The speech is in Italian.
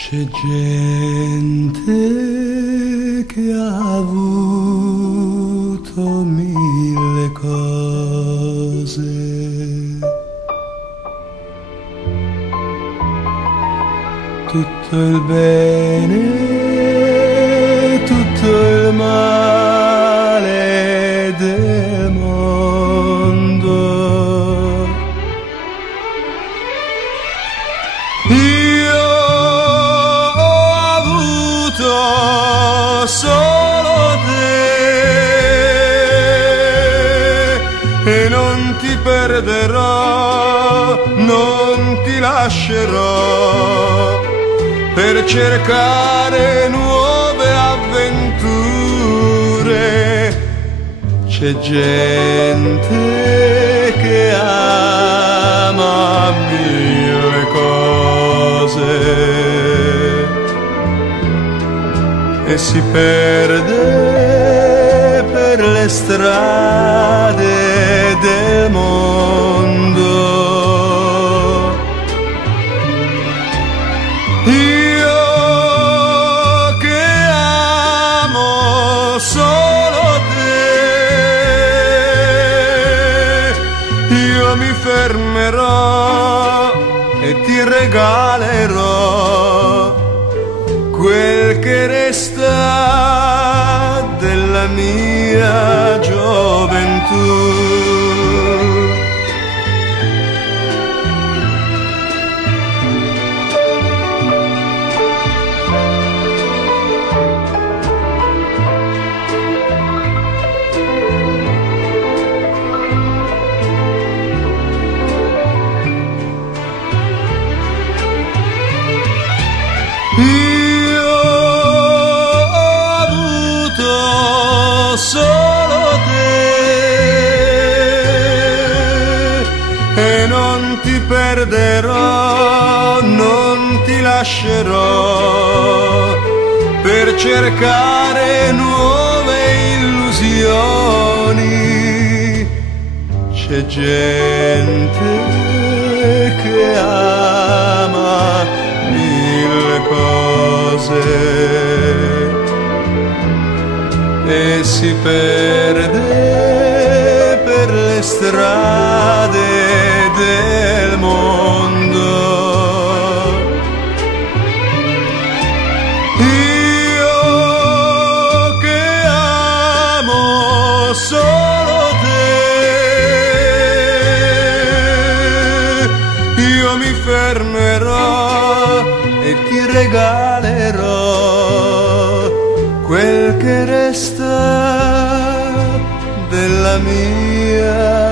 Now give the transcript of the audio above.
C'è gente che ha avuto mille cose, tutto il bene, tutto il male del mondo. Io ho avuto solo te e non ti perderò, non ti lascerò per cercare nuove avventure. C'è gente che ama mille cose e si perde per le strade del mondo. Io che amo solo te, io mi fermerò e ti regalerò quel che resta della mia gioventù. Io ho avuto solo te e non ti perderò, non ti lascerò per cercare nuove illusioni. C'è gente che ama mille cose e si perde per le strade del mondo. Io che amo solo te, io mi fermerò e ti regalerò quel che resta della mia